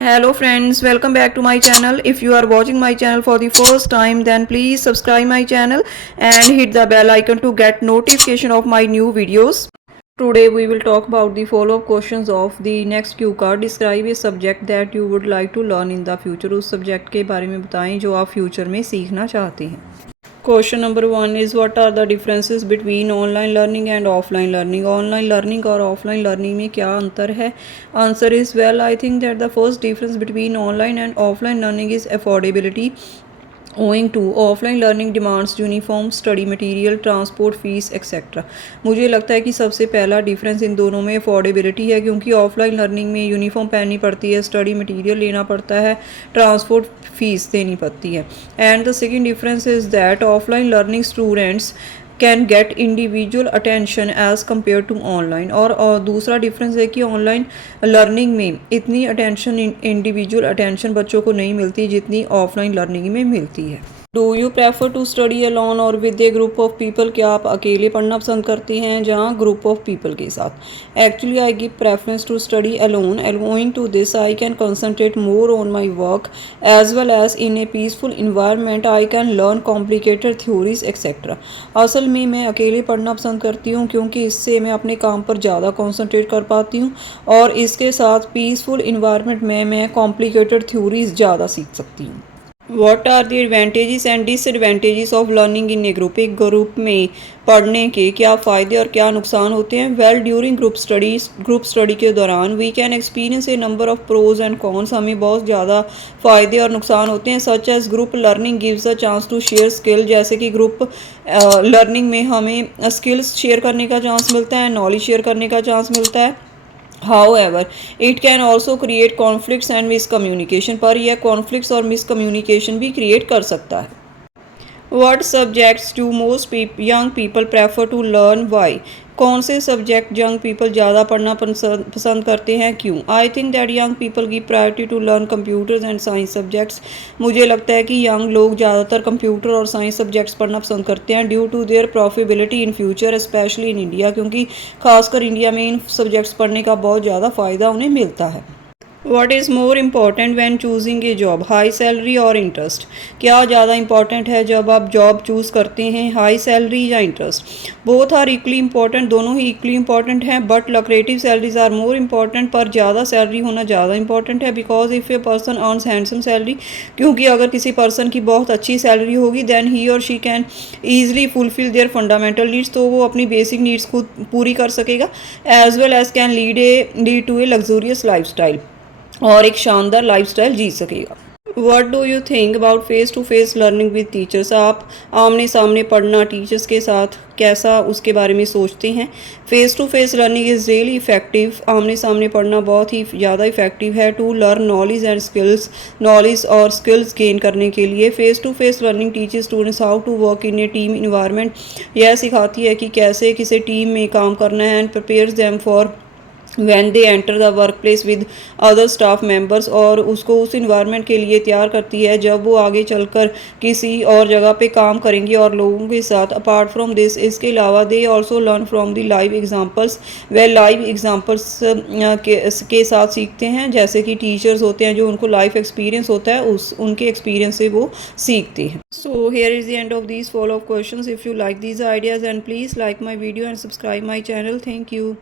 Hello friends, welcome back to my channel. If you are watching my channel for the first time, then please subscribe my channel and hit the bell icon to get notification of my new videos. Today we will talk about the follow-up questions of the next cue card. Describe a subject that you would like to learn in the future. उस subject के बारे में बताएं जो आप future में सीखना चाहते हैं. Question number 1 is what are the differences between online learning and offline learning. Online learning और ऑफलाइन लर्निंग में क्या अंतर है? Answer is well, I think that the first difference between online and offline learning is affordability. Owing to offline learning demands uniform study material, transport fees etcetera. मुझे लगता है कि सबसे पहला डिफरेंस इन दोनों में अफोर्डेबिलिटी है, क्योंकि ऑफलाइन लर्निंग में यूनिफॉर्म पहननी पड़ती है, स्टडी मटेरियल लेना पड़ता है, ट्रांसपोर्ट फीस देनी पड़ती है. And the second difference is that offline learning students can get individual attention as compare to online. और दूसरा डिफरेंस है कि ऑनलाइन लर्निंग में इतनी अटेंशन इंडिविजुअल अटेंशन बच्चों को नहीं मिलती जितनी ऑफलाइन लर्निंग में मिलती है. Do you prefer to study alone और with a group of people. क्या आप अकेले पढ़ना पसंद करते हैं जहाँ ग्रुप ऑफ पीपल के साथ? Actually I give preference to study alone. Going to this I can concentrate more on my work as well as in a peaceful environment. I can learn complicated theories etcetera. असल में मैं अकेले पढ़ना पसंद करती हूँ क्योंकि इससे मैं अपने काम पर ज़्यादा कॉन्सनट्रेट कर पाती हूँ और इसके साथ पीसफुल इन्वायरमेंट में मैं कॉम्प्लिकेटेड थ्योरीज ज़्यादा सीख सकती हूँ. What are the advantages and disadvantages of learning in a group. एक ग्रुप में पढ़ने के क्या फ़ायदे और क्या नुकसान होते हैं? वेल, ड्यूरिंग ग्रुप स्टडी के दौरान we can experience a number of pros and cons. हमें बहुत ज़्यादा फ़ायदे और नुकसान होते हैं. Such as group learning gives a chance to share skill. जैसे कि ग्रुप लर्निंग में हमें स्किल्स शेयर करने का चांस मिलता है, नॉलेज शेयर करने का चांस मिलता है. However, it can also create conflicts and miscommunication. पर यह conflicts और miscommunication भी create कर सकता है. What subjects do most young people prefer to learn? Why? कौन से सब्जेक्ट यंग पीपल ज़्यादा पढ़ना पसंद करते हैं, क्यों? I think that young people give priority to learn computers and science subjects. मुझे लगता है कि यंग लोग ज़्यादातर कंप्यूटर और साइंस सब्जेक्ट्स पढ़ना पसंद करते हैं due to their profitability in future, specially in India. क्योंकि खासकर इंडिया में इन सब्जेक्ट्स पढ़ने का बहुत ज़्यादा फ़ायदा उन्हें मिलता है. What is more important when choosing a job? High salary और इंटरेस्ट. क्या ज़्यादा इंपॉर्टेंट है जब आप जॉब चूज़ करते हैं, हाई सैलरी या interest? Both are equally important. दोनों ही इक्वली इंपॉर्टेंट हैं, but lucrative salaries are more important. पर ज़्यादा सैलरी होना ज़्यादा इंपॉर्टेंट है. Because if a person earns handsome salary, क्योंकि अगर किसी पर्सन की बहुत अच्छी सैलरी होगी देन ही और she can easily fulfill their fundamental needs. तो वो अपनी बेसिक नीड्स को पूरी कर सकेगा, as well as can lead to a luxurious lifestyle, और एक शानदार लाइफस्टाइल जी सकेगा. What do you think about face to face learning with teachers. आप आमने सामने पढ़ना टीचर्स के साथ कैसा उसके बारे में सोचते हैं? Face to face learning is really effective. आमने सामने पढ़ना बहुत ही ज़्यादा इफ़ेक्टिव है to learn knowledge and skills. Knowledge और स्किल्स गेन करने के लिए face to face learning teachers students how to work in a team environment. यह सिखाती है कि कैसे किसी टीम में काम करना है and prepares them for when they enter the workplace with other staff members. और उसको उस इन्वायरमेंट के लिए तैयार करती है जब वो आगे चलकर किसी और जगह पे काम करेंगे और लोगों के साथ. अपार्ट फ्रॉम दिस, इसके अलावा they also learn from the live examples. Way live examples के साथ सीखते हैं. जैसे कि टीचर्स होते हैं जो उनको लाइफ एक्सपीरियंस होता है, उनके एक्सपीरियंस से वो सीखते हैं. So here is the end of these follow up questions. If you like these ideas and please like my video and subscribe my channel. Thank you.